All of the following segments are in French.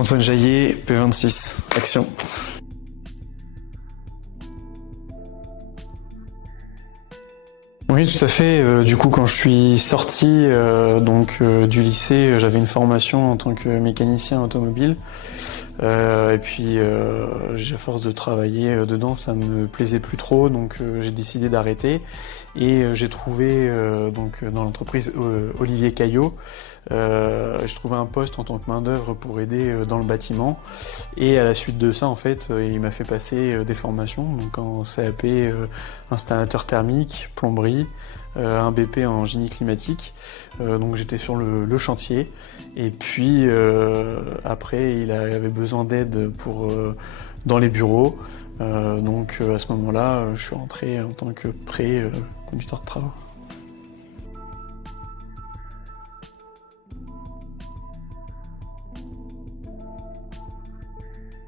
Antoine Jaillet, P26, action. Oui, tout à fait. Du coup, quand je suis sorti du lycée, j'avais une formation en tant que mécanicien automobile. Et puis, à force de travailler dedans, ça me plaisait plus trop, donc j'ai décidé d'arrêter. Et j'ai trouvé dans l'entreprise Olivier Caillot, j'ai trouvé un poste en tant que main-d'œuvre pour aider dans le bâtiment. Et à la suite de ça, en fait, il m'a fait passer des formations, donc en CAP installateur thermique, plomberie, un BP en génie climatique. Donc j'étais sur le chantier. Et puis après, il avait besoin d'aide dans les bureaux. Donc à ce moment-là, je suis rentré en tant que conducteur de travaux.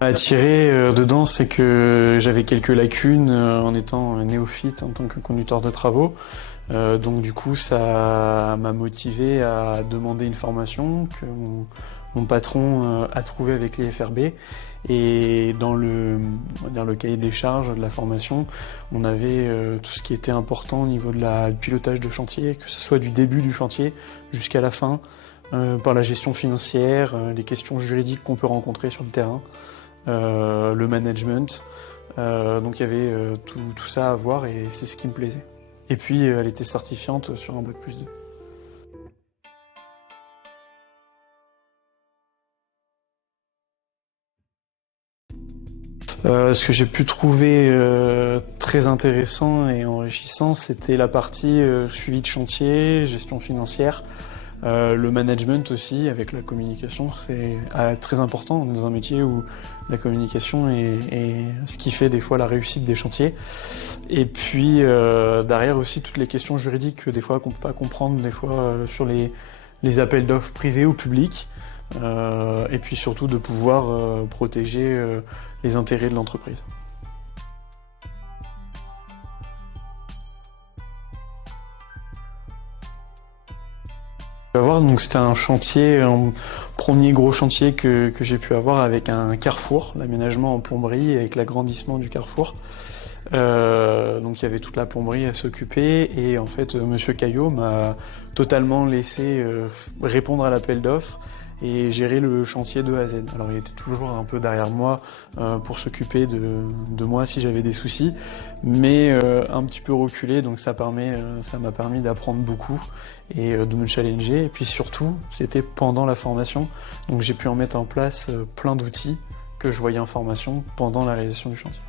Attiré dedans, c'est que j'avais quelques lacunes en étant néophyte en tant que conducteur de travaux. Donc du coup, ça m'a motivé à demander une formation que mon patron a trouvée avec les FRB. Et dans le cahier des charges de la formation, on avait tout ce qui était important au niveau du pilotage de chantier, que ce soit du début du chantier jusqu'à la fin, par la gestion financière, les questions juridiques qu'on peut rencontrer sur le terrain, le management. Donc il y avait tout ça à voir et c'est ce qui me plaisait. Et puis elle était certifiante sur un Bac+2. Ce que j'ai pu trouver très intéressant et enrichissant, c'était la partie suivi de chantier, gestion financière, le management aussi, avec la communication, c'est très important. On est dans un métier où la communication est ce qui fait des fois la réussite des chantiers. Et puis derrière aussi toutes les questions juridiques que des fois qu'on peut pas comprendre, des fois sur les appels d'offres privés ou publics. Et puis surtout de pouvoir protéger les intérêts de l'entreprise. Donc c'était un chantier, un premier gros chantier que j'ai pu avoir avec un carrefour, l'aménagement en plomberie avec l'agrandissement du carrefour. Donc il y avait toute la plomberie à s'occuper et en fait Monsieur Caillot m'a totalement laissé répondre à l'appel d'offres et gérer le chantier de A à Z. Alors il était toujours un peu derrière moi pour s'occuper de moi si j'avais des soucis, mais un petit peu reculé, donc ça m'a permis d'apprendre beaucoup et de me challenger. Et puis surtout, c'était pendant la formation, donc j'ai pu en mettre en place plein d'outils que je voyais en formation pendant la réalisation du chantier.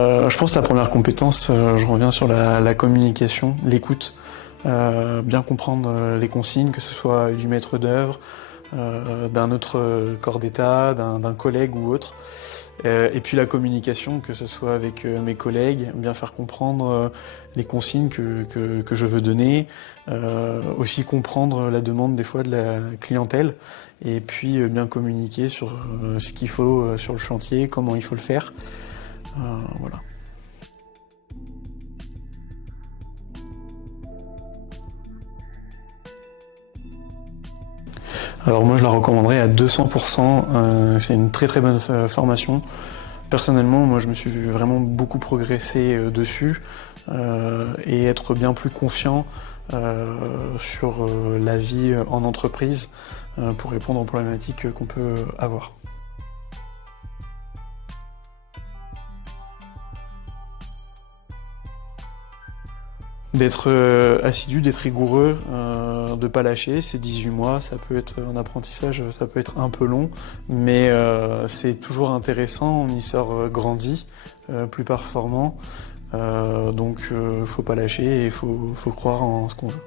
Je pense que la première compétence, je reviens sur la communication, l'écoute, bien comprendre les consignes, que ce soit du maître d'œuvre, d'un autre corps d'état, d'un collègue ou autre. Et puis la communication, que ce soit avec mes collègues, bien faire comprendre les consignes que je veux donner, aussi comprendre la demande des fois de la clientèle, et puis bien communiquer sur ce qu'il faut sur le chantier, comment il faut le faire. Voilà. Alors moi je la recommanderais à 200%, c'est une très très bonne formation. Personnellement, moi je me suis vraiment beaucoup progressé dessus et être bien plus confiant sur la vie en entreprise pour répondre aux problématiques qu'on peut avoir. D'être assidu, d'être rigoureux, de pas lâcher, c'est 18 mois, ça peut être un apprentissage, ça peut être un peu long, mais c'est toujours intéressant, on y sort grandi, plus performant, donc faut pas lâcher et faut croire en ce qu'on veut.